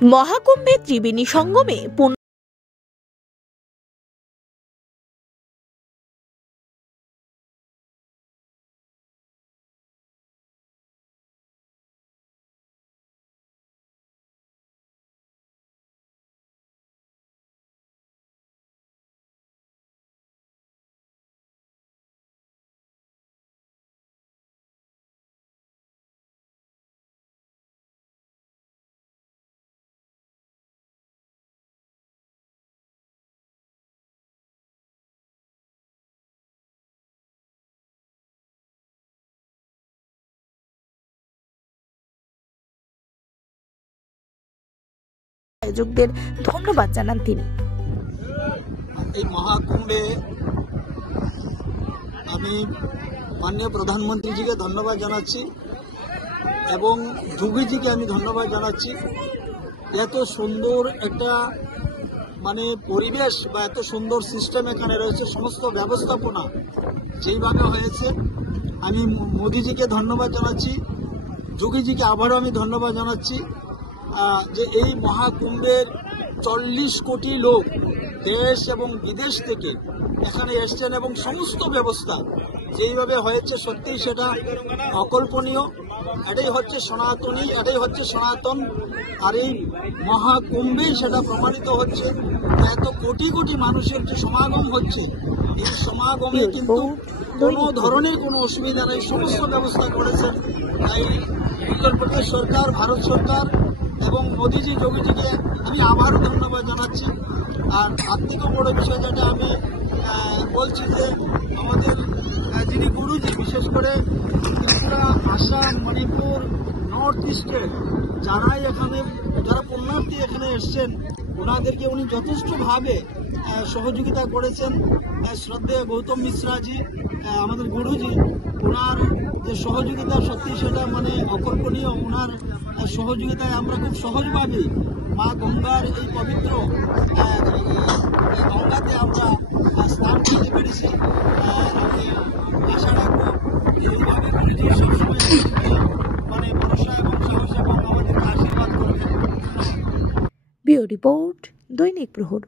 মহাকুম্ভে ত্রিবেণী সঙ্গমে আয়োজকদের ধন্যবাদ জানান তিনি। এই মহাকুম্ভে আমি মাননীয় প্রধানমন্ত্রীজিকে ধন্যবাদ জানাচ্ছি এবং যোগীজিকে আমি ধন্যবাদ জানাচ্ছি। এত সুন্দর একটা পরিবেশ বা এত সুন্দর সিস্টেম এখানে রয়েছে, সমস্ত ব্যবস্থাপনা যেইভাবে হয়েছে, আমি মোদিজিকে ধন্যবাদ জানাচ্ছি, যোগীজিকে আবারও আমি ধন্যবাদ জানাচ্ছি যে এই মহাকুম্ভের 40 কোটি লোক দেশ এবং বিদেশ থেকে এখানে এসছেন এবং সমস্ত ব্যবস্থা যেইভাবে হয়েছে সত্যিই সেটা অকল্পনীয়। এটাই হচ্ছে সনাতনী, এটাই হচ্ছে সনাতন। আর এই মহাকুম্ভেই সেটা প্রমাণিত হচ্ছে। এত কোটি কোটি মানুষের যে সমাগম হচ্ছে, এই সমাগমে কিন্তু কোনো ধরনের কোনো অসুবিধা নেই, সমস্ত ব্যবস্থা করেছেন। তাই উত্তরপ্রদেশ সরকার, ভারত সরকার এবং মোদিজি, যোগীজিকে আমি আবারও ধন্যবাদ জানাচ্ছি। আর তার থেকেও বড় বিষয় যেটা আমি বলছি যে আমাদের যিনি গুরুজি, বিশেষ করে ত্রিপুরা, আসাম, মণিপুর, নর্থ ইস্টের যারা পুণ্যার্থী এখানে এসছেন, ওনাদেরকে উনি যথেষ্টভাবে সহযোগিতা করেছেন। শ্রদ্ধেয় গৌতম মিশ্রাজি, আমাদের গুরুজি, ওনার যে সহযোগিতা সত্যি সেটা অকল্পনীয়। ওনার সহযোগিতায় আমরা খুব সহজভাবে মা গঙ্গার এই পবিত্র এই গঙ্গাতে আমরা স্নান করতে পেরেছি। আমি আশা রাখবো এইভাবে গুরুজি সবসময় ভরসা এবং সাহস এবং আমাদেরকে আশীর্বাদ করবেন। ব্যুরো রিপোর্ট, দৈনিক প্রহর।